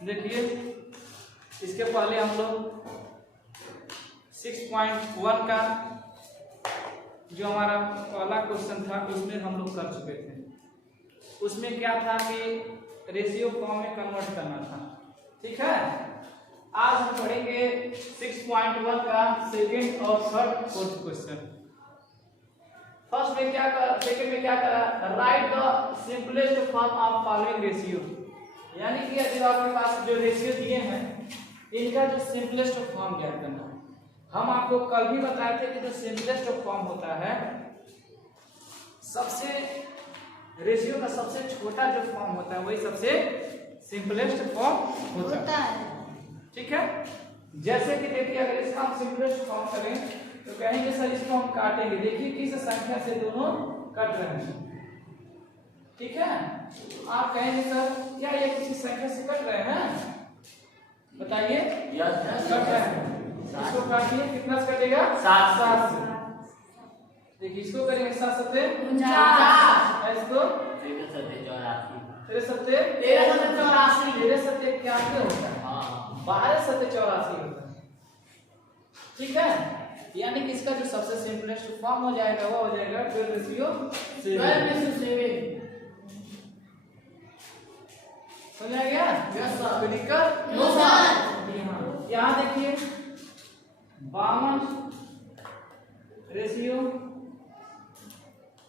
देखिए इसके पहले हम लोग 6.1 का जो हमारा पहला क्वेश्चन था उसमें हम लोग कर चुके थे। उसमें क्या था कि रेशियो फॉर्म में कन्वर्ट करना था, ठीक है। आज हम पढ़ेंगे 6.1 का सेकंड और थर्ड फोर्थ क्वेश्चन। फर्स्ट में क्या करा, सेकंड में क्या करा, right the simplest form of following ratio, यानी कि जो आपके पास जो रेशियो दिए हैं इनका जो सिंपलेस्ट फॉर्म ज्ञात करना है। हम आपको कल भी बताए थे कि जो सिंपलेस्ट फॉर्म होता है, सबसे रेशियो का सबसे छोटा जो फॉर्म होता है वही सबसे सिंपलेस्ट फॉर्म होता है, ठीक है। जैसे कि देखिए अगर इसका हम सिंपलेस्ट फॉर्म करें तो कहेंगे सर इसको हम काटेंगे, देखिए किस संख्या से दोनों कट रहे हैं, ठीक है। आप कहेंगे सर क्या ये किसी संख्या से कट रहे हैं, बताइए। कट रहे हैं, इसको काटिए, कितना से कटेगा, 7 से। देखिए इसको करेंगे 7 सत्ते 49, इसको 13 सत्ते 84, 13 सत्ते 81 होता है, 12 सत्ते 84 होता है, ठीक है। यानी कि इसका जो सबसे सिंपलेस्ट फॉर्म हो जाएगा वो हो जाएगा 12:7। समझ आ गया? Yes sir. कोई दिक्कत? No sir. यहाँ देखिए 52 रेशियो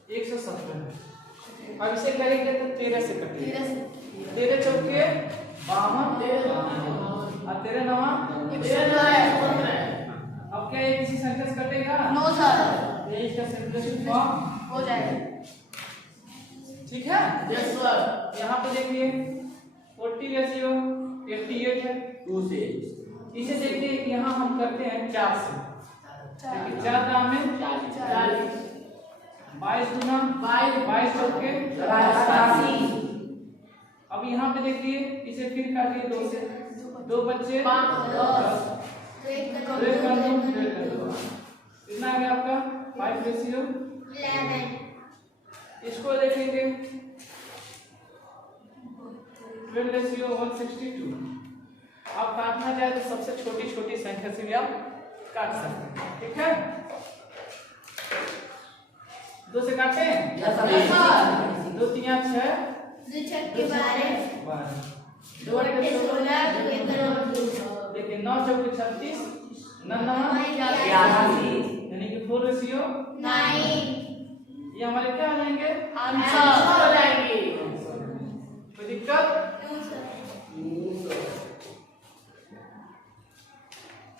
170। अब इसे करेंगे तो 13 से कटेगा, 13 चौके 52 और 13 नवा 13। अब क्या ये किसी संख्या से कटेगा? No sir. ये इसका सिंपलेस्ट फॉर्म हो जाएगा, ठीक है। Yes sir. यहाँ पे देखिए 40 रेशियो 88 है 2 से। इसे देखिए यहाँ हम करते हैं 4 से, देखिए 4 दाम में 40, 22 गुना 22 चौके 84। अब यहाँ पे देखिए इसे फिर काटिए 2 से, 2 बच्चे 10, कितना आ गया आपका 5 रेशियो 11। इसको देखेंगे 12 रेशियो 162। आप काटना चाहे तो सबसे छोटी छोटी संख्या से भी आप काट सकते हैं, ठीक है। 2 से काटे 2 3 6 2 6 के 12 2 8 के 16 देखिए 9 चौके 36 9 9 82, यानी कि 4 रेशियो 9। ये हमारे क्या आ जाएंगे, आंसर हो जाएंगे। कोई दिक्कत?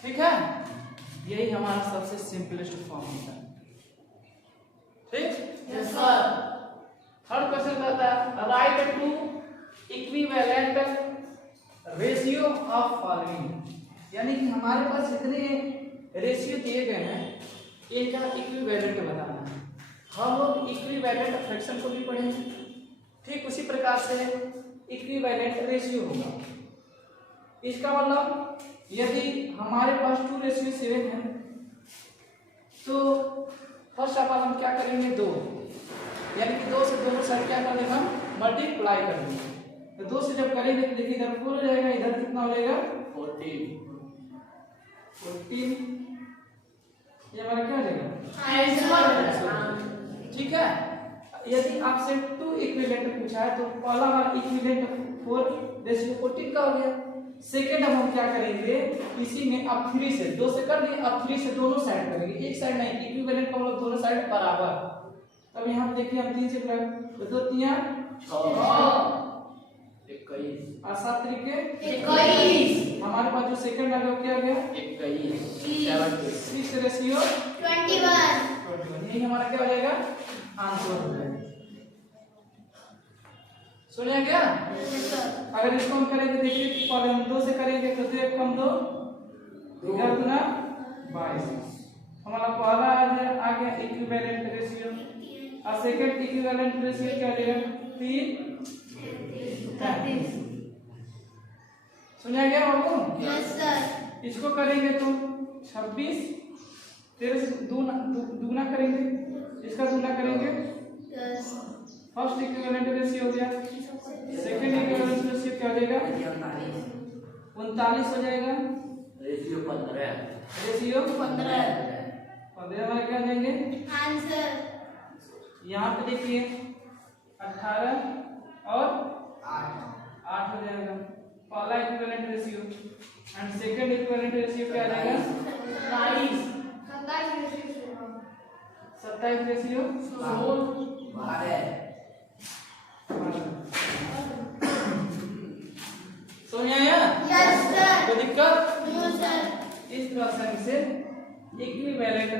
ठीक है, यही हमारा सबसे सिंपलेस्ट फॉर्म होता है, ठीक। Yes sir. थर्ड क्वेश्चन कहता है write to equivalent ratio of following, यानी कि हमारे पास इतने रेशियो दिए गए हैं, इनका इक्विवेलेंट बताना है। हम लोग इक्विवेलेंट फ्रैक्शन को भी पढ़ेंगे, ठीक उसी प्रकार से इक्विवेलेंट रेशियो होगा। इसका मतलब यदि हमारे पास 2:7 है तो फर्स्ट ऑफ ऑल हम क्या करेंगे 2, यानी कि 2 से दोनों साइड क्या कर देंगे, मल्टीप्लाई कर देंगे। तो 2 से जब करेंगे तो देखिए इधर 4 हो जाएगा, इधर कितना हो जाएगा 14। ये हमारा क्या हो जाएगा, ठीक है। यदि आपसे 2 इक्विवेलेंट पूछा है तो पहला वाला इक्विवेलेंट 4:14 का हो गया। सेकेंड अब हम क्या करेंगे, इसी में अब 3 से 2 से कर दिए, अब 3 से दोनों साइड करेंगे, एक साइड नहीं, इक्विवेलेंट का मतलब दोनों साइड बराबर। तब यहाँ देखिए हम 3 से करेंगे तो 2 3 6 21 और 7 3 21। हमारे पास जो सेकंड आ गया क्या आ गया 21 6 रेशियो 21। यही हमारा क्या हो जाएगा, आंसर हो जाएगा। सुनिए क्या, अगर इसको हम करेंगे देखिए पहले हम 2 से करेंगे तो 2 कम 2 11 गुना 22। हमारा पहला आ गया इक्विवेलेंट रेशियो और सेकंड इक्विवेलेंट रेशियो क्या देगा 3:33। सुनिए क्या बाबू? Yes sir. इसको करेंगे तो 26 13 से दुगना करेंगे, इसका दुगना करेंगे 10। फर्स्ट इक्विवेलेंट रेशियो हो गया, सेकंड इक्विवेलेंट रेशियो क्या हो जाएगा 39 हो जाएगा। रेशियो 15 हमारे क्या देंगे आंसर। यहाँ पे देखिए 18 और 8 हो जाएगा पहला equivalent ratio. And second equivalent ratio क्या आ जाएगा 27 रेशियो 12 समझ आया? Yes sir. कोई दिक्कत? No sir. इस तरह से इक्विवेलेंट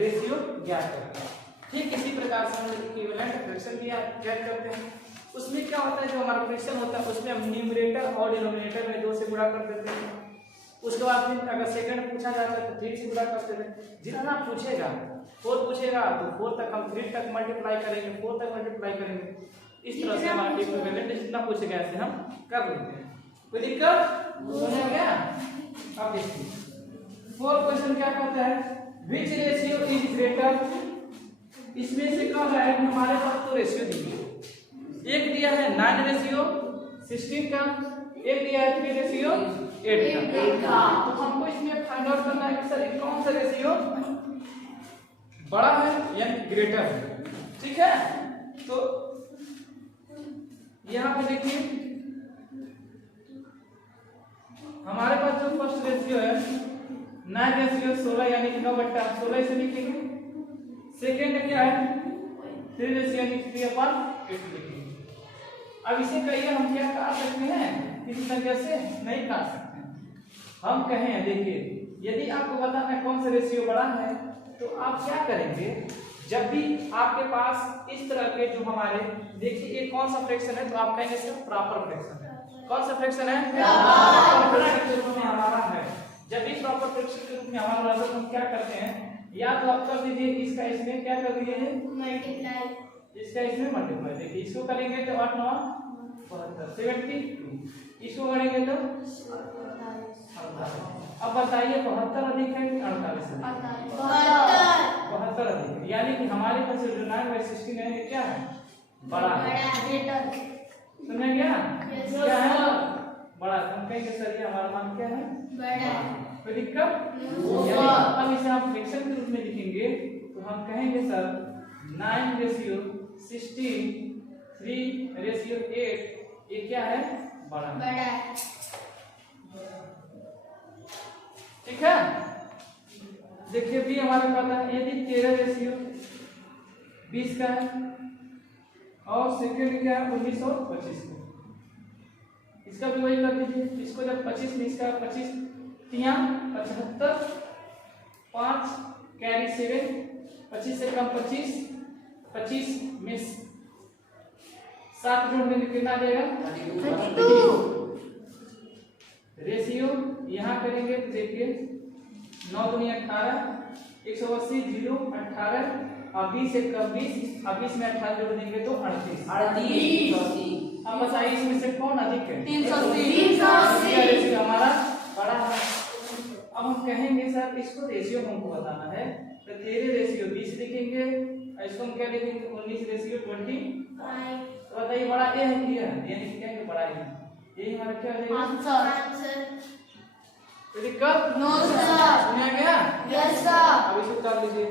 रेशियो ज्ञात करते हैं। ठीक इसी प्रकार से हम इक्विवेलेंट फ्रैक्शन भी ज्ञात करते हैं। उसमें क्या होता है जो हमारा फ्रैक्शन होता है उसमें हम न्यूमरेटर और डिनोमिनेटर में 2 से गुणा कर देते हैं। उसके बाद फिर अगर सेकंड पूछा जाता है तो 3 से गुणा करते हैं। जितना पूछेगा 4 पूछेगा तो 4 तक हम 3 तक मल्टीप्लाई करेंगे 4 तक मल्टीप्लाई करेंगे। इस तरह से हमारा इक्विवेलेंट जितना पूछेगा ऐसे हम कर लेते हैं। कोई दिक्कत? समझ गया? अब देखिए 4 क्वेश्चन क्या कहता है विच रेशियो इज ग्रेटर। इसमें से कह रहा है कि हमारे पास तो रेशियो दी है। एक दिया है 9:16 का, एक दिया है 3:8 का। तो हमको इसमें फाइंड आउट करना है कि सर कौन सा रेशियो बड़ा है यानी ग्रेटर है। ठीक है तो यहाँ पे देखिए हमारे पास जो फर्स्ट रेशियो है 9:16 यानी कि 9/16 से लिखेंगे। सेकेंड क्या है 3 यानी 3/8 लिखेंगे। अब इसे कहिए हम क्या काट सकते हैं किसी संख्या से नहीं काट सकते। हम कहें देखिए यदि आपको बताना है कौन सा रेशियो बड़ा है तो आप क्या करेंगे जब भी आपके पास इस तरह के जो हमारे देखिए ये कौन सा फ्रैक्शन है तो आप कहेंगे सर प्रॉपर फ्रैक्शन है। कौन सा फ्रैक्शन है प्रॉपर के रूप में हमारा है। जब भी प्रॉपर फ्रैक्शन के रूप में हमारा रहता है तो हम क्या करते हैं या तो आप कर दीजिए इसका इसमें क्या कर दीजिए मल्टीप्लाई इसका इसमें मल्टीप्लाई। देखिए इसको करेंगे तो 8 9 72 72 इसको करेंगे तो 48। अब बताइए 72 अधिक है कि 48 अधिक? 72 अधिक है यानी कि हमारे पास जो 9/16 है ये क्या है बड़ा है। समझ गया क्या है बड़ा। हम कहेंगे सर ये हमारा मान क्या है बड़ा। कोई दिक्कत? अब इसे आप फ्रैक्शन के रूप में लिखेंगे तो हम कहेंगे सर 9:16 3:8 ये क्या है बड़ा। ठीक है देखिए भी हमारा पता है यदि 13:20 का है और सेकंड क्या है 19 और 25 का। इसका भी वही कर दीजिए। इसको जब 25 में इसका 25 3 75 5 कैरी 7 25 से कम 25 25 में 7 जोड़ देंगे कितना आ जाएगा 32। रेशियो यहाँ करेंगे तो देखिए 9 दूनी 18 180 0 18 और 20 से कम 20 और 20 में 18 जोड़ देंगे तो 38। अब बताइए इसमें से कौन अधिक है 380 रेशियो हमारा बड़ा है। अब हम कहेंगे सर इसको रेशियो हमको बताना है तो 13:20 लिखेंगे और इसको हम क्या लिखेंगे 19:20। तो बताइए बड़ा ए है कि यानी क्या है बड़ा है यही हमारा क्या है आंसर। तो दिक्कत नो सर। सुना गया? Yes sir. अब इसे उतार लीजिए।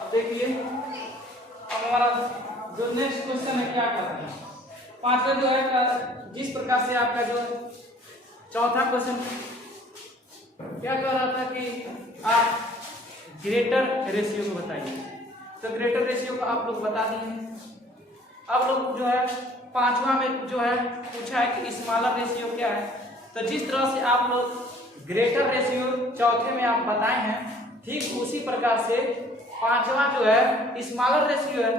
अब देखिए अब हमारा जो नेक्स्ट क्वेश्चन है क्या करते हैं पांचवा जो है जिस प्रकार से आपका जो चौथा क्वेश्चन क्या कह रहा था कि आप ग्रेटर रेशियो को बताइए। तो ग्रेटर रेशियो को आप लोग बता दिए। अब लोग जो है पांचवा में जो है पूछा है कि स्मॉलर रेशियो क्या है। तो जिस तरह से आप लोग ग्रेटर रेशियो चौथे में आप बताए हैं ठीक उसी प्रकार से पांचवा जो है स्मॉलर रेशियो है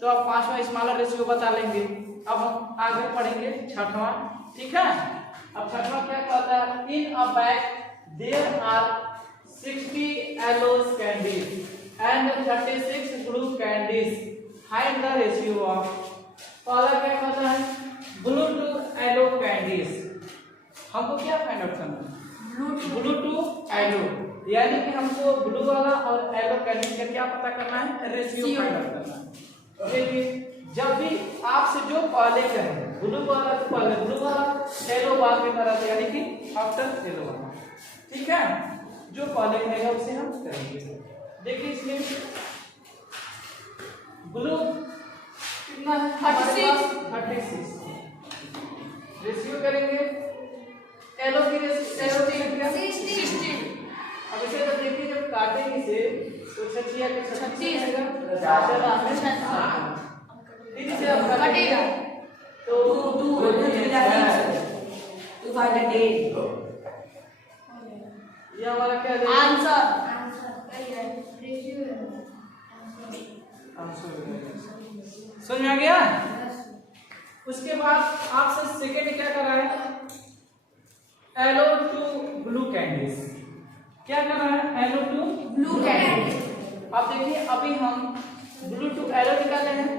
तो आप पांचवा स्मॉलर रेशियो बता लेंगे। अब हम आगे पढ़ेंगे छठवां। ठीक है अब छठवां क्या कहता है in a bag there are 60 yellow candies and 36 blue candies. Find the ratio of पहला क्या कहता है blue to yellow candies। हमको क्या फाइंड आउट करना है ब्लू टू येलो यानी कि हमको ब्लू वाला और येलो कैंडिस का क्या पता करना है, रेशियो फाइंड आउट करना है। देखिए जब भी आपसे जो पहले कहे ब्लू वाला तो पहले ब्लू वाला, येलो बाद में करा, यानी कि आफ्टर येलो वाला, ठीक है। जो पहले कहेगा उसे हम करेंगे। देखिए इसमें ब्लू कितना है, 36 रेशियो करेंगे, येलो की रेशियो कितना 60। अब इसे जब देखिए जब काटेंगे इसे तो 36 के 36 आएगा, फिर इसे अब काटेगा तो 2 5 ये हमारा क्या है आंसर समझ में आ गया। उसके बाद आपसे सेकंड क्या कर रहा है, येलो टू ब्लू कैंडीज, क्या कर रहा है, येलो टू ब्लू कैंडिस। अब देखिए अभी हम ब्लू टू येलो निकाले हैं,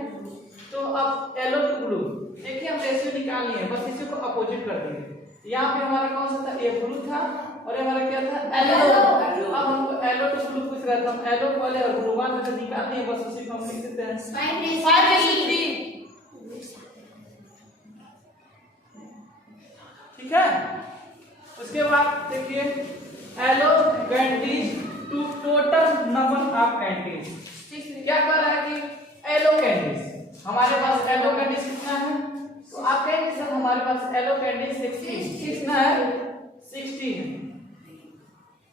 तो अब येलो टू ब्लू देखिए हम रेशियो निकाल लिए, बस इसी को अपोजिट कर देंगे। यहाँ पे हमारा कौन सा था, ये ब्लू था और ये हमारा क्या था, येलो। अब हमको येलो टू ब्लू पूछ रहा था, हम येलो वाले और ब्लू वाले से निकाल दिए, बस उसी को हम लिख देते हैं 5:3, ठीक है। उसके बाद देखिए yellow candies to total number of candies, क्या कर रहा है कि येलो कैंडीज हमारे पास येलो कैंडीज कितना है, तो आप कहेंगे सर हमारे पास येलो कैंडीज 60 कितना है, 60 है।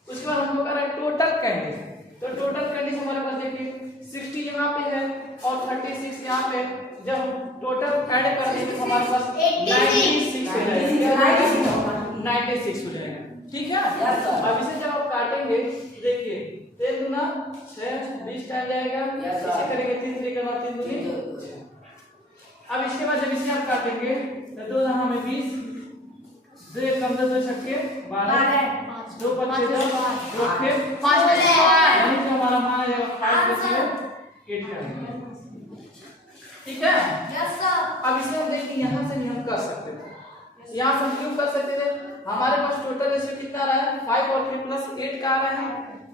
उसके बाद हमको कर रहा है टोटल कैंडीज, तो टोटल कैंडीज हमारे पास देखिए 60 यहाँ पे है और 36 यहाँ पे, जब टोटल ऐड कर देंगे तो हमारे पास 96 हो जाएगा, 96 हो जाएगा, ठीक है। अब इसे जब आप काटेंगे देखिए 3 गुना 6 20 टाइम जाएगा, इसे करेंगे 3 3 का 3 दूनी। अब इसके बाद जब इसे आप काटेंगे तो 2 यहाँ में 20, 2 एक कम 2 छक्के 12, 2 25 10, 2 के 5 यानी कि हमारा मान आ जाएगा 5/8 का, ठीक है। अब इसे हम देखिए यहाँ से भी हम कर सकते थे, यहाँ से हम क्यों कर सकते थे, हमारे पास टोटल रेशियो कितना आ रहा है 5 और 3 + 8 का आ रहा है।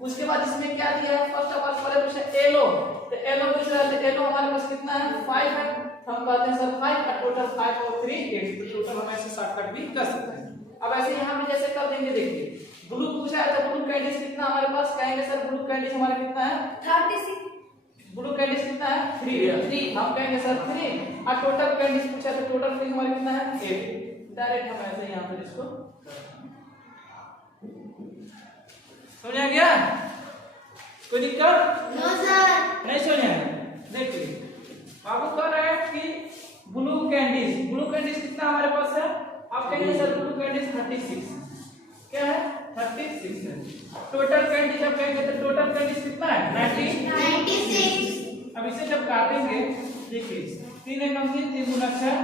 उसके बाद इसमें क्या दिया है, फर्स्ट ऑफ ऑल पहले पूछा येलो, तो येलो पूछ रहा है, येलो हमारे पास कितना है 5 है, हम कहते हैं सर 5 का टोटल 5 और 3 8, तो टोटल हम ऐसे शॉर्टकट भी कर सकते हैं। अब ऐसे यहाँ भी जैसे कर देंगे, देखिए ब्लू पूछा है तो ब्लू कैंडीज कितना हमारे पास, कहेंगे सर ब्लू कैंडीज हमारा कितना है 36, ब्लू कैंडीज कितना है 3, हम कहेंगे सर 3, और टोटल कैंडीज पूछा तो टोटल कैंडीज हमारा कितना है 8, डायरेक्ट हम ऐसे यहाँ पर इसको समझ आ गया, कोई दिक्कत नो सर नहीं समझ आया। देखिए बाबू कह रहे हैं कि ब्लू कैंडीज कितना हमारे पास है, आप कहेंगे सर ब्लू कैंडीज 36, क्या है 36 है। टोटल कैंडीज आप कहेंगे तो टोटल कैंडीज कितना है 96। अब इसे जब काटेंगे देखिए 3 एक 3 3 गुना 6,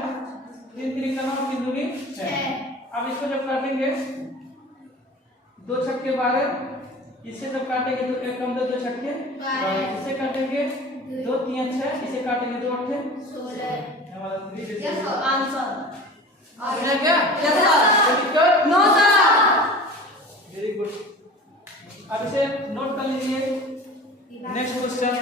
3 3 का 9, 3 दूनी 6। अब इसको जब काटेंगे 2 छक्के 12, इसे जब काटेंगे तो 1 कम 2 छक्के 12, इसे काटेंगे 2 3 6, इसे काटेंगे 2 8 16, हमारा 3 यस आंसर समझ गया, yes sir no sir, very good. अब इसे नोट कर लीजिए, नेक्स्ट क्वेश्चन,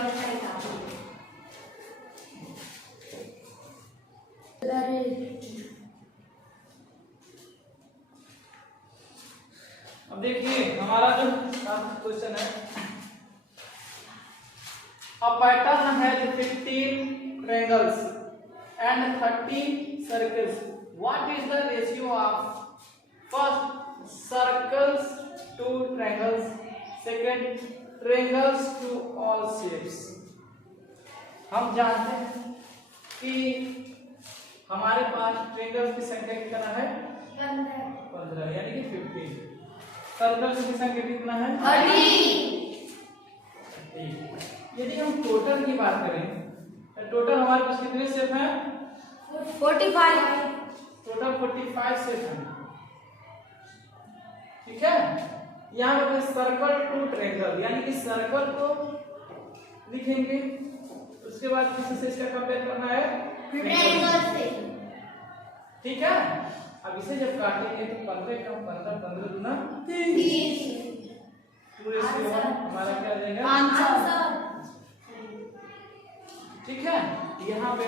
अब देखिए हमारा जो क्वेश्चन है, a pattern has 15 triangles and 30 circles, what is the ratio of first circles to triangles, second triangles to all shapes। हम जानते हैं कि हमारे पास ट्रायंगल्स की संख्या कितना है 15, यानी कि 15, सर्कल्स की संख्या कितना है 30। यदि हम टोटल की बात करें तो टोटल हमारे पास कितने शेप हैं 45, टोटल 45 शेप हैं, ठीक है। यहाँ पे सर्कल टू ट्रायंगल, यानी कि सर्कल को लिखेंगे, उसके बाद किसी से इसका कंपेयर करना है ट्रायंगल से, ठीक है। अब इसे जब काटेंगे तो 15 कम 15 15 गुना 30, 2:1 हमारा क्या आ जाएगा आंसर। ठीक है। यहाँ पे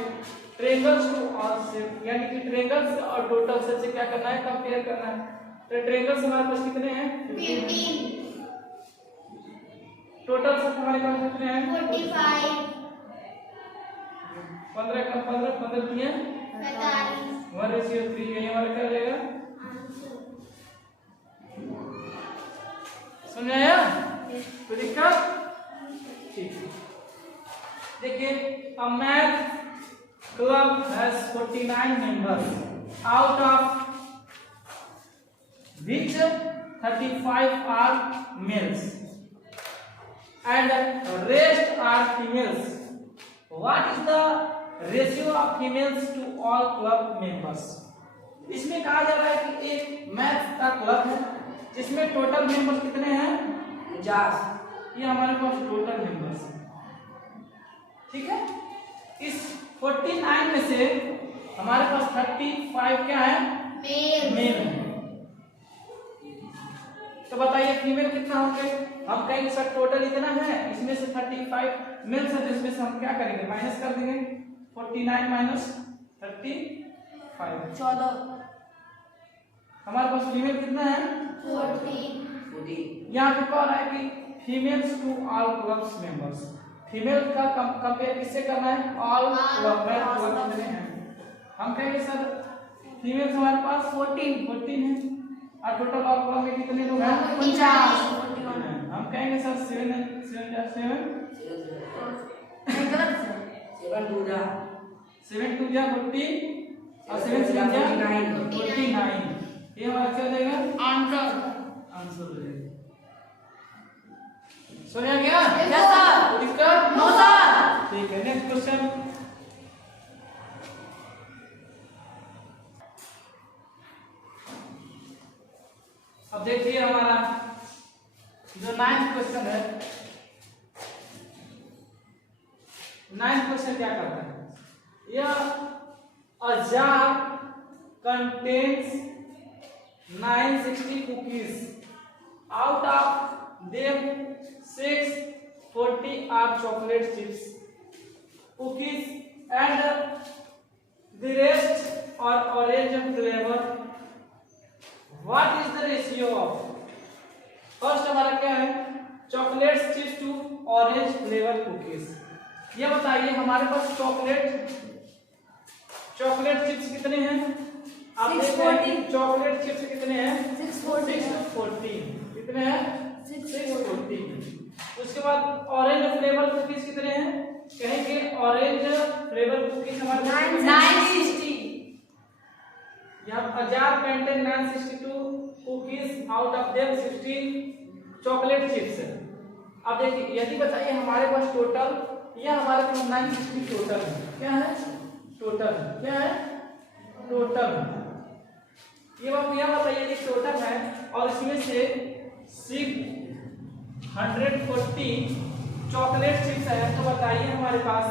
ट्रायंगल्स टू ऑल शेप यानी कि ट्रायंगल्स और टोटल शेप से क्या करना है, कंपेयर करना है। तो ट्रायंगल्स हमारे पास कितने हैं 15, टोटल शेप हमारे पास कितने हैं 45, 15 का 15 15 दिए 45 1:3 ये हमारा क्या रहेगा समझ आया तो दिक्कत ठीक है। देखिए a math club has 49 members out of which 35 are males and rest are females. What is the ratio of females to all club members? इसमें कहा जा रहा है कि एक मैथ का क्लब है जिसमें टोटल मेंबर्स कितने हैं 50। ये हमारे पास टोटल मेंबर्स हैं। ठीक है। इस 49 में से हमारे पास 35 क्या है मेल है। तो बताइए फीमेल कितना होंगे, हम कहेंगे सर टोटल इतना है, इसमें से 35 मेल्स है, जिसमें से हम क्या करेंगे माइनस कर देंगे 49 माइनस 35 14, हमारे पास फीमेल कितना है 14, यहाँ पे कह रहा है कि females to all clubs members. Female का कंपेयर किससे करना है ऑल क्लब में हैं। हम कहेंगे सर फीमेल्स हमारे पास 14 है और टोटल ऑल क्लब में कितने लोग हैं 50, हम कहेंगे सर 7 2 जा 40 और 7 7 जा 49 ये हमारा क्या हो जाएगा आंसर हो जाएगा। समझ आ गया यस सर, दिक्कत नो सर। ठीक है। नेक्स्ट क्वेश्चन अब देखिए हमारा जो 9th क्वेश्चन है 9th क्वेश्चन क्या करता है, यह a jar contains 960 cookies, out of them 640 are chocolate chips cookies and the rest are orange flavor. What is the ratio of? First हमारा क्या है chocolate chips to orange flavour cookies. ये बताइए हमारे पास चॉकलेट चिप्स कितने हैं, आप देखते हैं चॉकलेट चिप्स कितने हैं 640 कितने हैं 640। उसके बाद ऑरेंज फ्लेवर कुकीज कितने हैं, कहेंगे ऑरेंज फ्लेवर कुकीज हमारे पास 960, यहाँ 1000 contain 962 cookies, out of them 60 chocolate chips. अब देखिए यदि बताइए हमारे पास टोटल, यह हमारे पास 960 टोटल है, क्या है टोटल, क्या है टोटल। ये बात यह बताइए यदि टोटल है और इसमें से 640 चॉकलेट चिप्स है, तो बताइए हमारे पास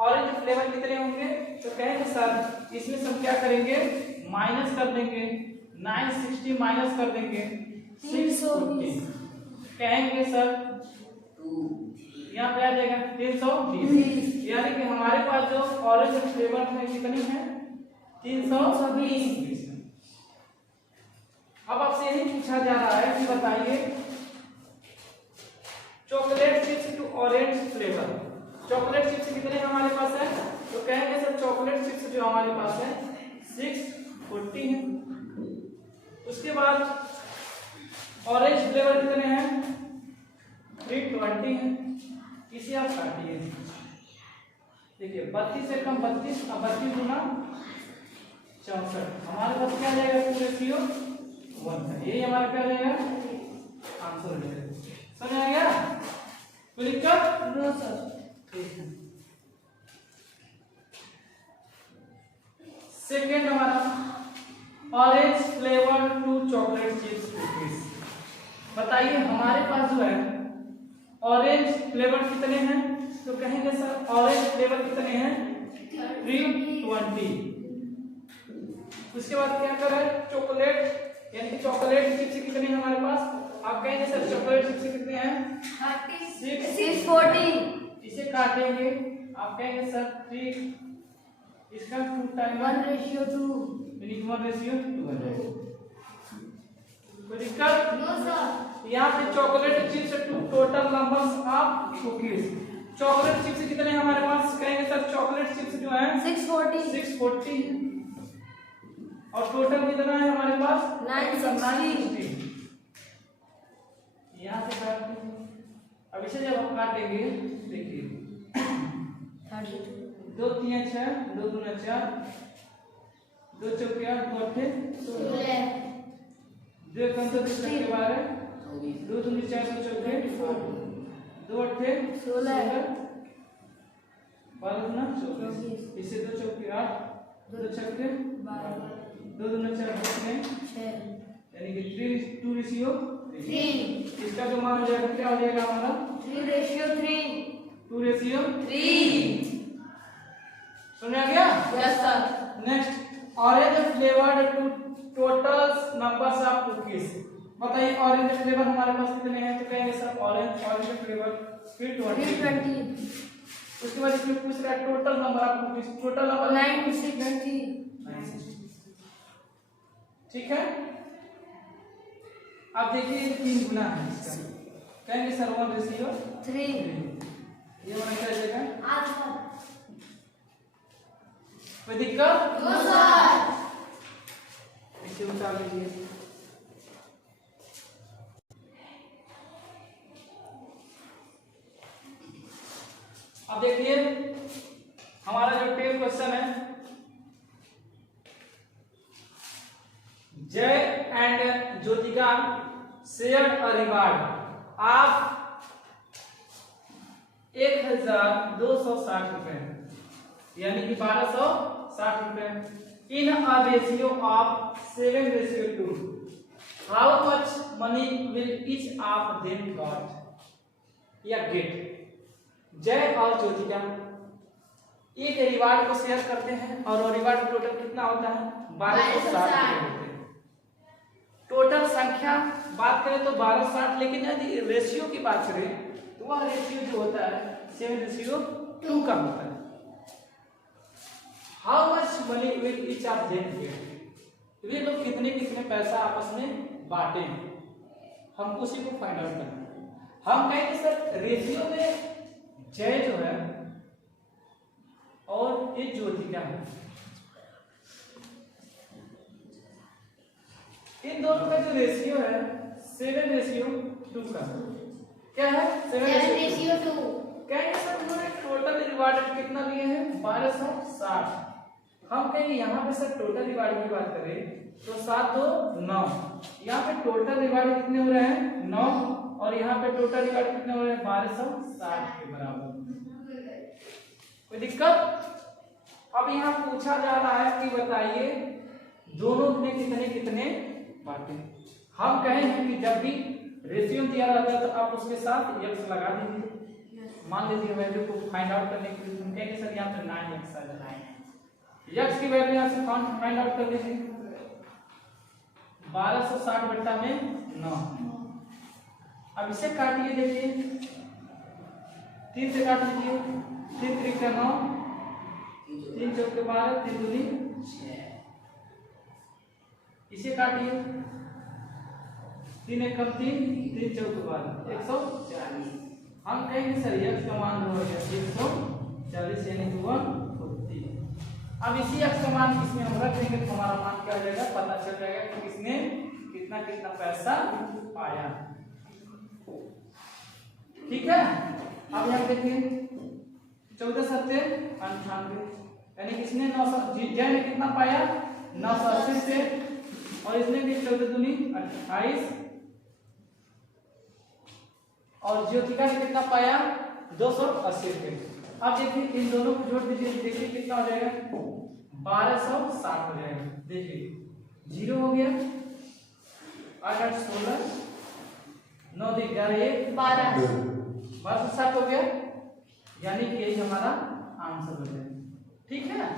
ऑरेंज फ्लेवर कितने होंगे। तो कहेंगे सर इसमें से हम क्या करेंगे माइनस कर देंगे 960 माइनस कर देंगे 640, कहेंगे सर यहाँ पे आ जाएगा 320, यानी कि हमारे पास जो ऑरेंज फ्लेवर है कितनी है 320। अब आपसे यही पूछा जा रहा है कि बताइए chocolate chips to orange flavour, chocolate chips कितने हमारे पास है, तो कहेंगे सर चॉकलेट चिप्स जो हमारे पास है 640 है। उसके बाद ऑरेंज फ्लेवर कितने हैं 320 है। इसे आप काटिए, देखिए 32 से कम 32 और 32 गुना 64, हमारे पास क्या जाएगा पूरे रेशियो 1 है। यही हमारा क्या रहेगा आंसर हो जाएगा। समझ आ गया कोई दिक्कत नो सर। ठीक है। सेकेंड हमारा orange flavour to chocolate chips cookies. बताइए हमारे पास जो है ऑरेंज फ्लेवर कितने हैं, तो कहेंगे सर ऑरेंज फ्लेवर कितने हैं 320। उसके बाद क्या कर रहा है चॉकलेट, यानी कि चॉकलेट चिप्स कितने हैं हमारे पास आप कहेंगे सर चॉकलेट चिप्स कितने हैं 640 इसे काटेंगे आप कहेंगे सर 3 इसका 2 टाइम 1:2 मीनिंग 1:2 बन जाएगा कोई दिक्कत नो सर यहाँ पे chocolate chips total numbers of cookies chocolate chips कितने हैं हमारे पास कहेंगे सर चॉकलेट चिप्स जो है 640 640 और टोटल कितना है हमारे पास 960 यहाँ से काटते हैं अब इसे जब हम काटेंगे देखिए 2 3 6 2 2 4 2 चौके 8 2 अट्ठे 2 कम तो 2 के 12 2 2 4 चौके 2 अट्ठे 16 12 गुना 24 इसे 2 चौके 8 2 छक्के 2 2 4 यानी कि 3:2 रेशियो 3 इसका जो मान हो जाएगा क्या हो जाएगा हमारा 3:3 2:3 समझ आ गया yes sir next orange flavoured total numbers of cookies बताइए ऑरेंज फ्लेवर हमारे पास कितने हैं तो कहेंगे सर ऑरेंज फ्लेवर 320 उसके बाद इसमें पूछ रहा है total number of cookies total number 960 ठीक है अब देखिए 3 गुना है इसका कहेंगे सर 1:3 ये हमारा क्या जाएगा कोई दिक्कत नो सर इसे उतार लीजिए अब देखिए हमारा जो 10 क्वेश्चन है Jay and Jyotika shared a reward आप 1260 रुपए यानी कि 1260 रुपए in a ratio of 7:2 how much money will each of them got या गेट जय और ज्योतिका एक रिवार्ड को शेयर करते हैं और वो रिवार्ड टोटल कितना होता है 1260 टोटल संख्या बात करें तो 1260 लेकिन यदि रेशियो की बात करें तो वह रेशियो जो होता है 7:2 का होता है how much money will each of them get वे लोग कितने कितने पैसा आपस में बांटे हम उसी को फाइंड आउट करना है हम कहेंगे सर रेशियो में जय जो है और ये ज्योतिका है इन दोनों का जो रेशियो है 7:2 का क्या है 7:2 कहेंगे सर उन्होंने टोटल रिवार्ड कितना लिए हैं 1260 हम कहेंगे यहाँ पे सर टोटल रिवार्ड की बात करें तो 7 2 9 यहाँ पे टोटल रिवार्ड कितने हो रहे हैं 9 और यहाँ पे टोटल रिवार्ड कितने हो रहे हैं 1260 के बराबर कोई दिक्कत अब यहाँ पूछा जा रहा है कि बताइए दोनों ने कितने कितने बांटे हम कहेंगे कि जब भी रेशियो दिया रहता है तो आप उसके साथ x लगा दीजिए मान लीजिए वैल्यू को फाइंड आउट करने के लिए हम कहेंगे सर यहाँ पे 9x आ जाता है x की वैल्यू यहाँ से फाइंड आउट कर लीजिए 1260 बट्टा में 9 अब इसे काटिए देखिए 3 से काट लीजिए 3 3 का 9 3 चौके 12 3 दूनी 6 इसे काटिए 3 एकम 3 3 चौके 12 140 हम कहेंगे सर x का मान हो गया 140 यानी कि 140 अब इसी x का मान इसमें हम रख देंगे तो हमारा मान क्या हो जाएगा पता चल जाएगा कि किसने कितना कितना पैसा पाया ठीक है अब यहाँ देखिए 14 7 98 यानी किसने 900 जय ने कितना पाया 980 से और इसने भी 14 दूनी 28 और ज्योतिका ने कितना पाया 280 रुपए अब देखिए इन दोनों को जोड़ दीजिए देखिए कितना हो जाएगा 1260 हो जाएगा देखिए 0 हो गया 8 8 16 9 2 11 1 1260 हो गया यानी कि यही हमारा आंसर हो जाएगा ठीक है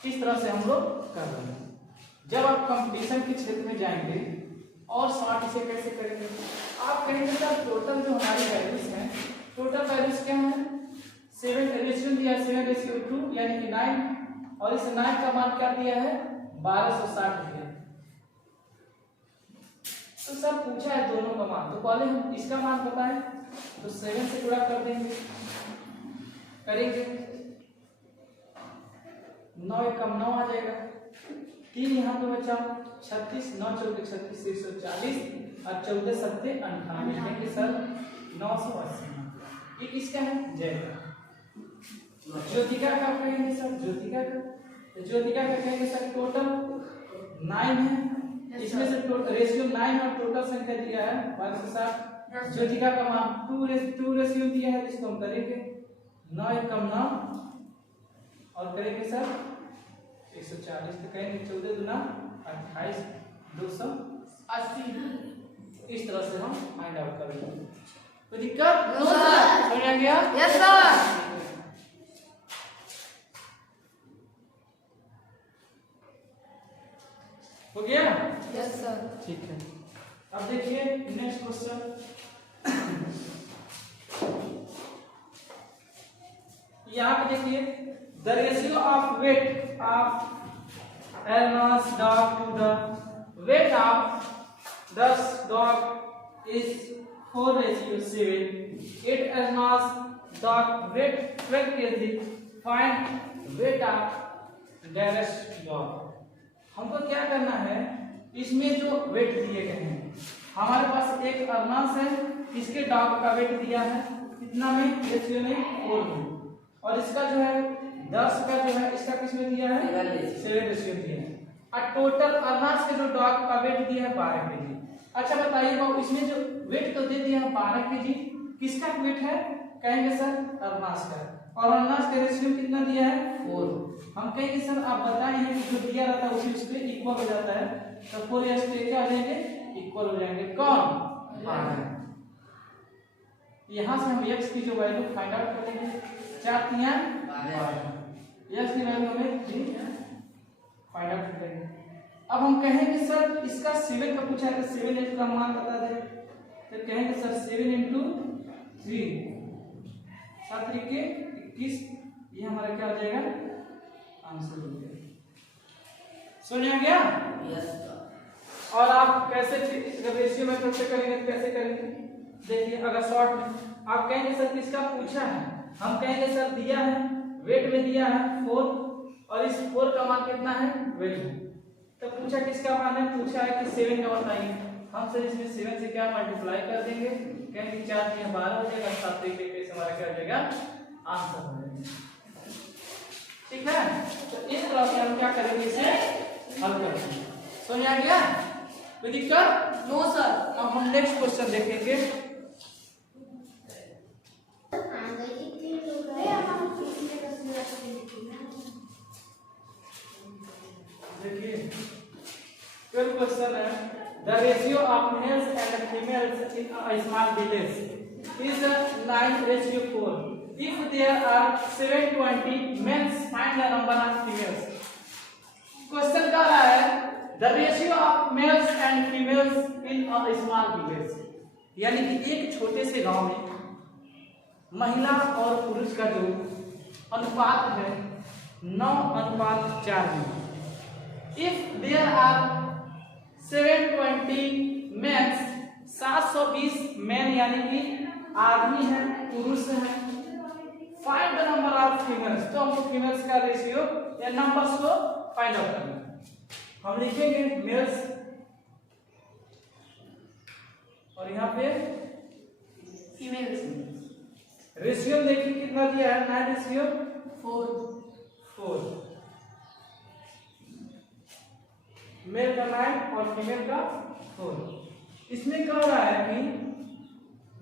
इस तरह से हम लोग कर रहे हैं जब आप कंपटीशन के क्षेत्र में जाएंगे और सॉर्ट इसे कैसे करेंगे? आप कहेंगे सर टोटल जो हमारी वैल्यूज हैं, टोटल वैल्यूज क्या है? 7 रेशियो दिया है 7:2 यानी कि 9, और इस 9 का मान क्या दिया है? 1260 दिया है। तो सर पूछा है दोनों का मान, तो पहले हम इसका मान बताएं, तो 7 से गुणा कर देंगे, करेंगे 9 कम 9 आ जाएगा, 3 यहाँ पे बचा 36, 9 चौके 36, 140 और 14 सत्ते 98 यानी कि सर 980। ये किसका है? जय का। ज्योतिका का कहेंगे सर, ज्योतिका का, तो ज्योतिका का कहेंगे सर टोटल 9 है, इसमें से टोटल रेशियो 9 और टोटल संख्या दिया है 1260। ज्योतिका का मान 2 रेशियो दिया है, जिसको हम करेंगे 9 कम 9 और करेंगे सर 140, तो कहेंगे 14 दूना 28, 280। इस तरह से हम फाइंड आउट करेंगे। तो दिक्कत नो सर। समझ आ गया? Yes sir. हो गया? Yes sir. ठीक है। अब देखिए नेक्स्ट क्वेश्चन, यहाँ पे देखिए the ratio of weight of Alan's dog to the weight of 10 dog is 4:7. 8 Alan's dog weight 12 kg. Find weight of dash dog. हमको क्या करना है, इसमें जो वेट दिए गए हैं, हमारे पास एक अरनास है, इसके डॉग का वेट दिया है कितना में? रेशियो में 4 में, और इसका जो है 10 का जो है इसका किसमें दिया है? 7 रेशियो दिया है, और टोटल अरनास के जो डॉग का वेट दिया है 12 kg. अच्छा बताइएगा, इसमें जो वेट तो दे दिया है 12 kg, किसका वेट है? कहेंगे सर अरनास का, और अरनास का रेशियो कितना दिया है? 4. हम कहेंगे सर आप बताए हैं कि जो दिया रहता है उसी उसके इक्वल हो जाता है, तो 4 या क्या हो जाएंगे? इक्वल हो जाएंगे। कौन? यहाँ से हम x की जो वैल्यू फाइंड आउट कर लेंगे, 4 3 12, x की वैल्यू हमें 3 फाइंड आउट कर लेंगे। अब हम कहेंगे सर इसका 7 का पूछा है, तो 7 x का मान बता दे, तो कहेंगे सर 7 × 3 7 3 के 21, ये हमारा क्या हो जाएगा? आंसर हो गया। समझ आ गया? यस। और आप कैसे रेशियो मेथड से करेंगे, कैसे करेंगे? देखिए अगर शॉर्ट में आप कहेंगे सर किसका पूछा है, हम कहेंगे सर दिया है वेट में दिया है 4, और इस 4 का मान कितना है? 12. तो पूछा किसका मान है? पूछा है कि 7 का बताइए। हम सर इसमें 7 से क्या मल्टीप्लाई कर देंगे, कहेंगे 4 3 12 हो जाएगा, 7 3 21 हमारा क्या हो जाएगा? आंसर हो जाएगा। ठीक है, तो इस तरह से हम क्या करेंगे, इसे हल करेंगे। समझ आ गया? कोई दिक्कत? No sir. अब हम नेक्स्ट क्वेश्चन देखेंगे। देखिए क्वेश्चन है, the ratio of males and females in a small village is 9:4. If there are 720 males, find the number of females. Question कह रहा है the ratio of males and females in a small village, यानी कि एक छोटे से गांव में महिला और पुरुष का जो अनुपात है 9:4 में. If there are 720 mens, 720 men यानी कि आदमी है, पुरुष है, find the number of females. तो हमको फीमेल्स का रेशियो या नंबर्स को फाइंड आउट करना है. हम लिखेंगे मेल्स और यहाँ पे फीमेल्स. रेशियो देखिए कितना दिया है, 9:4. मेल का 9 और फीमेल का 4. इसमें कह रहा है कि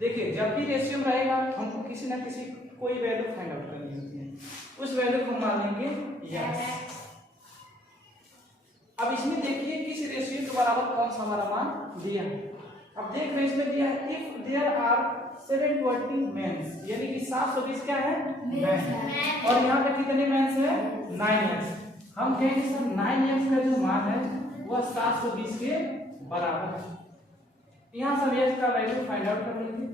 देखिए जब भी रेशियो रहेगा हमको किसी ना किसी कोई वैल्यू फाइंड आउट करनी होती है, उस वैल्यू को मान लेंगे यस. अब इसमें देखिए किस रेशियो के बराबर कौन सा हमारा मान दिया है. अब देख रहे इसमें दिया है इफ देयर आर 720 मेंस, यानी कि 720 क्या है? मेंस. और यहाँ पे कितने मेंस है? 9 मेंस. हम कहेंगे सर 9 मेंस का जो मान है वह 720 के बराबर है. यहाँ सब x का वैल्यू फाइंड आउट कर लेंगे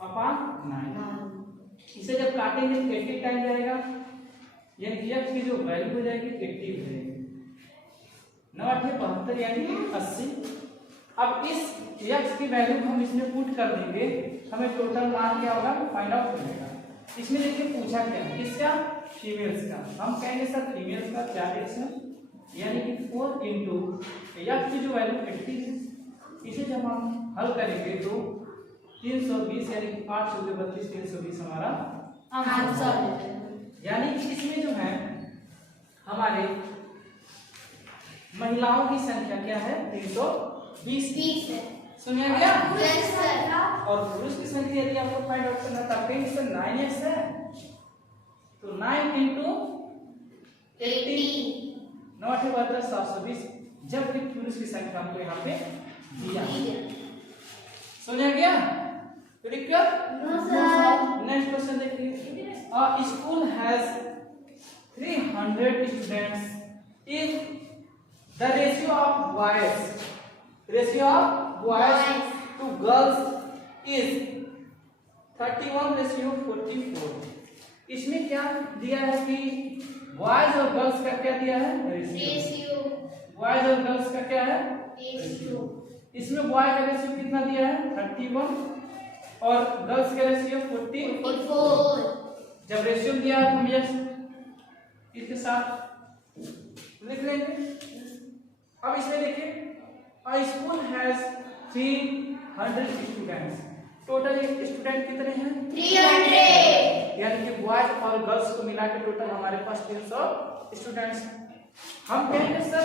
अपॉन 9। इसे जब काटेंगे 80 टाइम जाएगा, यानी कि x की जो वैल्यू हो जाएगी 80 हो जाएगी। 9 8 72 यानी कि 80। अब इस x की वैल्यू हम इसमें पुट कर देंगे, हमें टोटल मान क्या होगा फाइंड आउट करने का। इसमें देखिए पूछा क्या है, किसका? फीमेल्स का। हम कहेंगे सर फीमेल्स का क्या x है, यानी कि 4 इंटू x की जो वैल्यू 80 है, इसे जब हम हल करेंगे तो 320 यानी कि 5 से 32 320 हमारा आंसर। यानी कि इसमें जो है हमारे महिलाओं की संख्या क्या है 320 है। सुनिए गया? Yes sir. और पुरुष की संख्या यदि आपको फाइंड आउट करना था 10 से 9x है तो 9 इंटू 80 9 72 720, जब भी पुरुष की संख्या हमको यहाँ पे दिया। सुनिए गया? Clear? No sir. Next question देखिए, a school has 300 students if the ratio of boys to girls is 31:44। इसमें क्या दिया है कि बॉयज और गर्ल्स का क्या दिया है रेशियो। बॉयज और गर्ल्स का क्या है रेशियो। इसमें बॉय का रेशियो कितना दिया है 31 और गर्ल्स का रेशियो 44। जब रेशियो दिया है तो हम यस इसके साथ लिख लेंगे। अब इसमें देखिए a school has 300 students, total student कितने हैं 300, यानी कि बॉयज और गर्ल्स को मिला के टोटल हमारे पास 300 स्टूडेंट्स। हम कहेंगे सर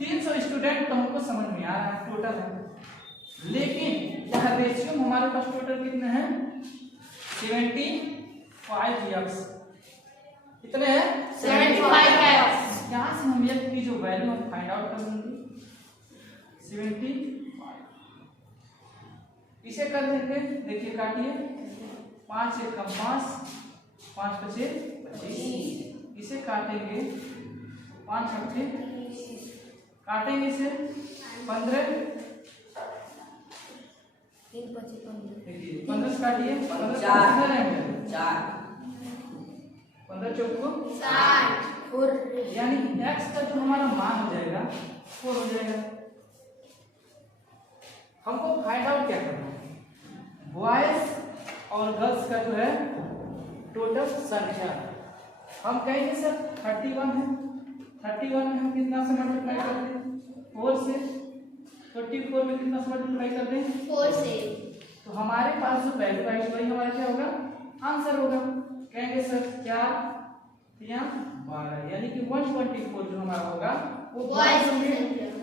300 स्टूडेंट तो हमको समझ में आ रहा है टोटल है, लेकिन यहाँ रेशियो हमारे पास टोटल कितने हैं 75x। कितने हैं 75x। यहाँ से हम x की जो वैल्यू हम फाइंड आउट कर लेंगे 75। इसे कर देंगे, देखिए काटिए 5 1 कम 5 5 5 25। इसे काटेंगे 5 6 काटेंगे इसे 15 देखिए 15 से काटिए 15 चार। 15 चौको 60, यानी कि x का जो हमारा मान हो जाएगा 4 हो जाएगा। हमको फाइंड आउट क्या करना है बॉयज और गर्ल्स का जो है टोटल संख्या। हम कहेंगे सर 31 है, 31 में हम कितना से मल्टीप्लाई कर दें 4 से, 44 में कितना से मल्टीप्लाई कर दें 4 से, तो हमारे पास जो वैल्यू आएगी वही हमारा क्या होगा आंसर होगा। कहेंगे सर 4 या 12 यानी कि 124 जो हमारा होगा वो बॉयज होंगे।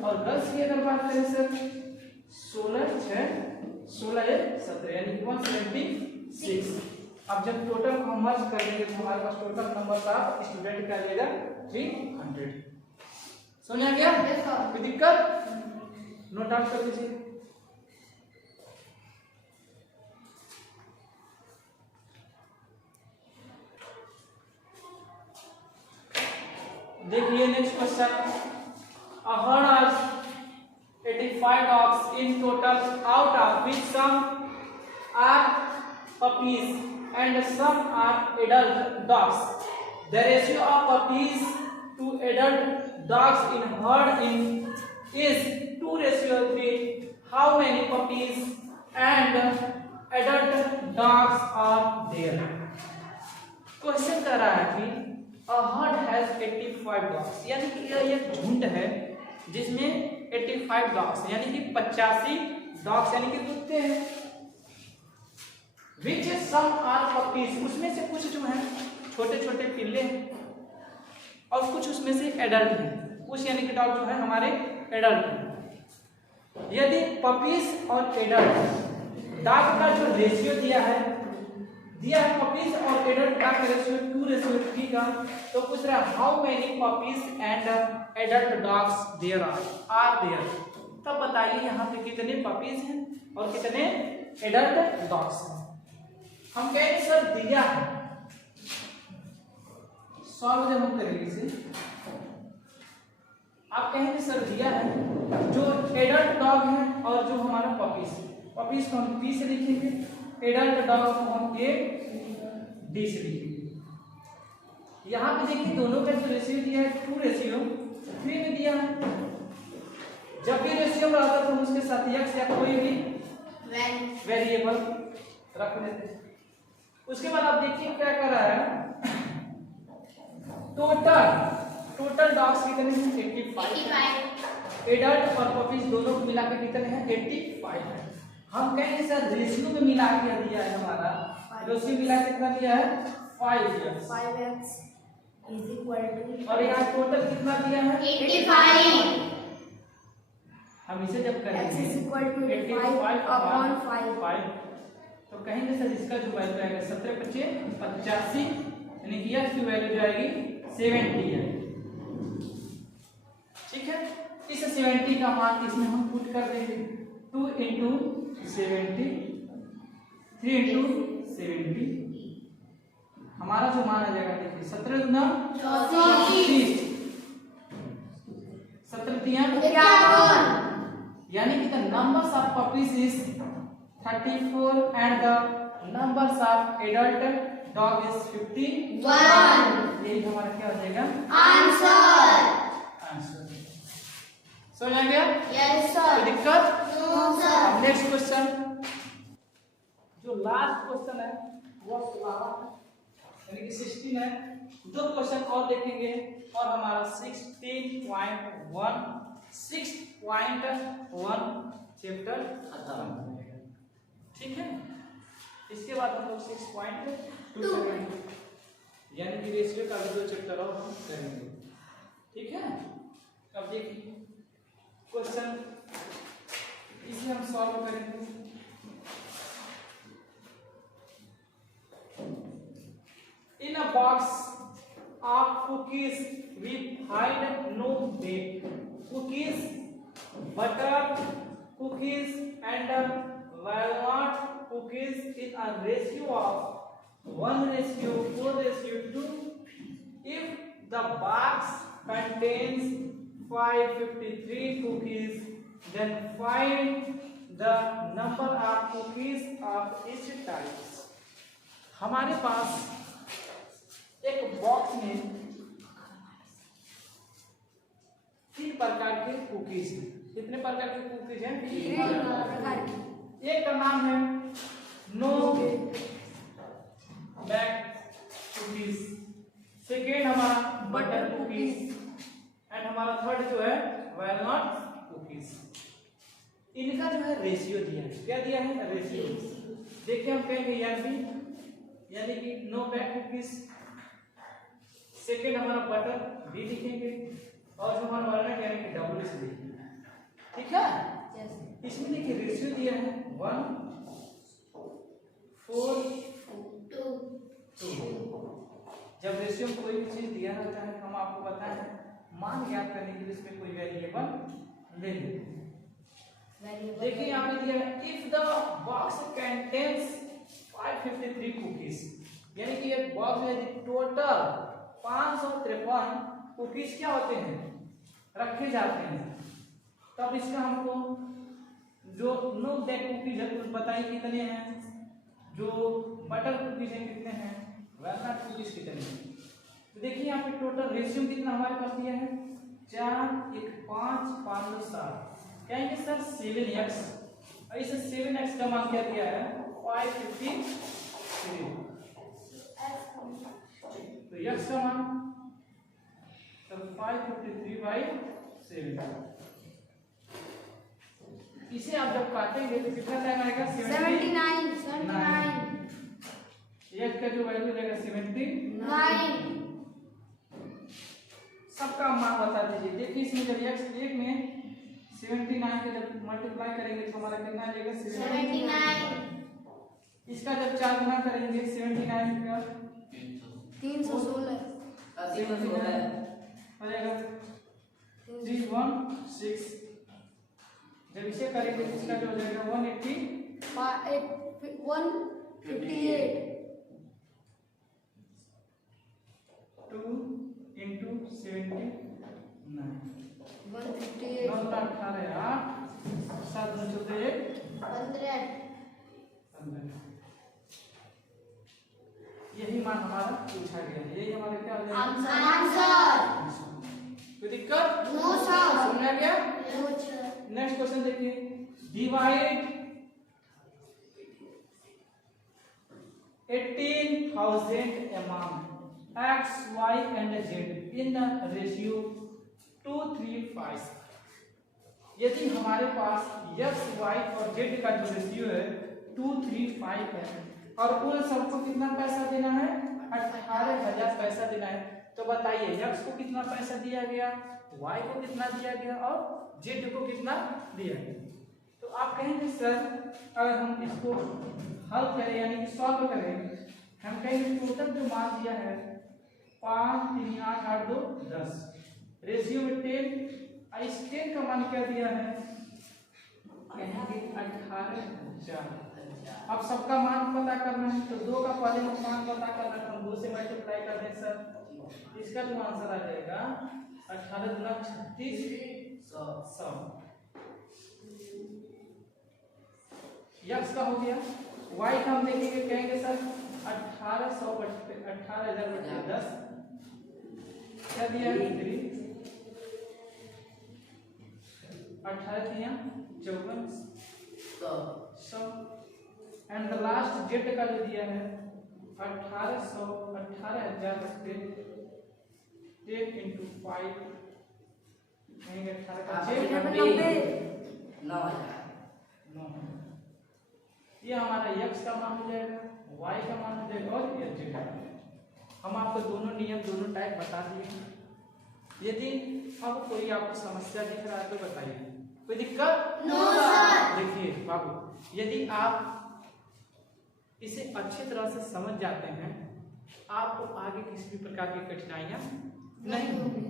और गर्ल्स की अगर बात करें सर 16 6 16 17 यानी कि 176। अब जब टोटल को हम मर्ज कर देंगे तो हमारे पास टोटल नंबर ऑफ स्टूडेंट का आएगा 300। समझ आ गया? कोई दिक्कत? नोट आउट कर लीजिए। देखिए next question, a herd of 85 dogs in total, out of which some are puppies and some are adult dogs. The ratio of puppies to adult dogs in herd is 2:3. How many puppies and adult dogs are there? Question कर रहा है कि a herd has 85 dogs, यानी कि यह एक झुंड है जिसमें 85 डॉग्स यानी कि 85 डॉग्स यानी कि कुत्ते हैं। Which some are puppies, उसमें से कुछ जो हैं छोटे छोटे पिल्ले हैं और कुछ उसमें से एडल्ट हैं। कुछ यानी कि डॉग जो है हमारे एडल्ट हैं। यदि पपीज और एडल्ट डॉग का जो रेशियो दिया है पपीज और एडल्ट डॉग का रेशियो 2:3 का, तो पूछ रहा है how many puppies and adult dogs there are there. तब बताइए यहाँ पे कितने पपीज हैं और कितने एडल्ट डॉग्स हैं। हम कहेंगे सर दिया है, सॉल्व जब हम करेंगे इसे आप कहेंगे सर दिया है जो एडल्ट डॉग है और जो हमारा पपीज को हम पी से लिखेंगे, एडल्ट डॉग को हम ए डी से लिखेंगे। यहाँ पे देखिए दोनों का जो रेशियो दिया है 2:3 में दिया है। जब भी रेशियो रहता है तो उसके साथ x या कोई भी वेरिएबल रख लेते हैं। उसके बाद आप देखिए क्या कर रहा है, टोटल डॉग्स कितने हैं 85, एडल्ट और पपीज दोनों को मिला के कितने हैं 85 है। हम कहेंगे सर रेशियो में मिला के दिया है, हमारा रेशियो मिला के कितना दिया है 5x is equal to और यहाँ टोटल कितना दिया है 85। हम इसे जब x करेंगे is equal to 85 upon 5 तो कहेंगे सर इसका जो वैल्यू आएगा 17×5 = 85, यानी कि x की वैल्यू जो आएगी 70 है। ठीक है, इस 70 का मान इसमें हम पुट कर देंगे 2 × 70, 3 × 70, हमारा जो मान आ जाएगा देखिए 17 × 30, 17×3 यानी कि the numbers of puppies is 34 and the numbers of adult dog is 51। यही हमारा क्या हो जाएगा आंसर। समझ आ गया? यस कोई सर। दिक्कत? No sir. नेक्स्ट क्वेश्चन, जो लास्ट क्वेश्चन है वो 16 यानी कि 16 है। दो क्वेश्चन और देखेंगे और हमारा 6.1 चैप्टर खत्म हो जाएगा। ठीक है, इसके बाद हम लोग 6.2 यानी कि रेशियो का जो चैप्टर और हम करेंगे। ठीक है, अब देखिए क्वेश्चन इसे हम सॉल्व करेंगे। In a box of cookies we find no bake cookies, butter cookies and walnut cookies in a ratio of 1:4:2. If the box contains 553 cookies, then find the number of cookies of each type. हमारे पास एक box में 3 प्रकार के cookies हैं। कितने प्रकार के cookies हैं? 3 प्रकार के। एक का नाम है नो बैक कुकीज, सेकेंड हमारा बटर कुकीज एंड हमारा थर्ड जो है वैलनट कुकीज। इनका जो है रेशियो दिया है। क्या दिया है? रेशियो। देखिए हम कहेंगे यानी कि नो बैक कुकीज, सेकेंड हमारा बटर डी लिखेंगे और जो हमारा वैलनट यानी कि डब्ल्यू से लिखेंगे। ठीक है, इसमें देखिए रेशियो दिया है 1:4:2। जब रेशियो में कोई भी चीज दिया रहता है हम आपको बताएं मान ज्ञात करने के लिए इसमें कोई वेरिएबल ले लेते हैं। देखिए यहाँ पे दिया है if the box contains 553 cookies, यानी कि एक बॉक्स में टोटल 553 कुकीज क्या होते हैं रखे जाते हैं, तब इसका हमको जो नो बैक कुकीज है तो बताइए कितने हैं, जो बटर कुकीज हैं कितने हैं, वैलनट कुकीज कितने हैं। तो देखिए यहाँ पे टोटल रेशियो कितना हमारे पास दिया है 4 1 5 5 2 7, कहेंगे सर 7x, इसे 7x का मान क्या दिया है 553, तो x का मान तो 553/7। इसे आप जब काटेंगे तो कितना टाइम आएगा 79। x का जो वैल्यू रहेगा 79। सबका मान बता दीजिए। देखिए इसमें जब x एक में 79 के जब मल्टीप्लाई करेंगे तो हमारा कितना आ जाएगा 79। इसका जब 4 गुना करेंगे 79 का 316 हो जाएगा 316। जब इसे करेंगे तो इसका जो हो जाएगा 158 2 × 79 158 9 × 18 8 7 × 14 100 15। यही मान हमारा पूछा गया है। यही हमारा क्या हो जाएगा? आंसर कोई दिक्कत? नो सर समझ में आ गया? नो सर नेक्स्ट क्वेश्चन देखिए। Divide 18,000 among x, y and z in the ratio 2:3:5। यदि हमारे पास x, y और z का जो रेशियो है 2:3:5 है और उन सबको कितना पैसा देना है? 18,000 पैसा देना है। तो बताइए x को कितना पैसा दिया गया, y को कितना दिया गया और z को कितना दिया गया। तो आप कहेंगे सर अगर हम इसको हल करें यानी कि सॉल्व करें, हम कहेंगे टोटल जो मान दिया है 5 3 8 8 2 10 रेशियो में 10, इस 10 का मान क्या दिया है? कहेंगे 18,000। अब सबका मान पता करना है तो 2 का पहले मान पता करना है, हम 2 से मल्टीप्लाई कर दें सर। इसका जो आंसर आ जाएगा 18 × 36 100। x का हो गया। y का हम देखेंगे, कहेंगे सर 18,000 बटे 10 क्या दिया है? 3 18 3 54 100 एंड द लास्ट z का जो दिया है 18,000 बटे 10 × 5 कहेंगे 18 का 9। ये हमारा x का मान हो जाएगा, y का मान हो जाएगा और ये z का। हम आपको दोनों नियम दोनों टाइप बता दिए। यदि अब कोई आपको समस्या दिख रहा है तो बताइए, कोई दिक्कत? नो सर देखिए बाबू, यदि आप इसे अच्छी तरह से समझ जाते हैं आपको आगे किसी भी प्रकार की कठिनाइयां नहीं होगी,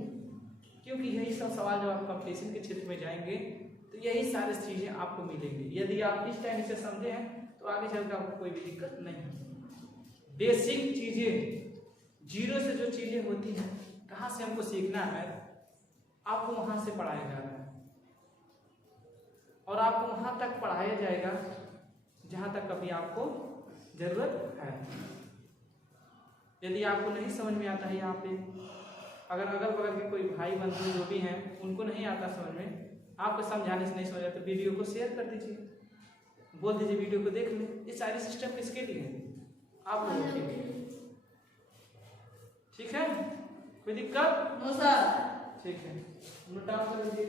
क्योंकि यही सब सवाल जब आप कंपटीशन के क्षेत्र में जाएंगे तो यही सारी चीजें आपको मिलेंगी। यदि आप इस टाइम से समझे हैं तो आगे चलकर आपको कोई भी दिक्कत नहीं होगी। बेसिक चीजें जीरो से जो चीजें होती हैं कहाँ से हमको सीखना है, आपको वहां से पढ़ाया जा रहा है और आपको वहां तक पढ़ाया जाएगा जहां तक कभी आपको जरूरत है। यदि आपको नहीं समझ में आता है, यहाँ पे अगर अगल बगल के कोई भाई बंधु जो भी हैं उनको नहीं आता समझ में, आपको समझाने से नहीं समझ आता तो वीडियो को शेयर कर दीजिए, बोल दीजिए वीडियो को देख लें। ये सारी सिस्टम किसके लिए है? आप लोगों के लिए। ठीक है, कोई दिक्कत? No sir. ठीक है, नोट डाउन कर लीजिए।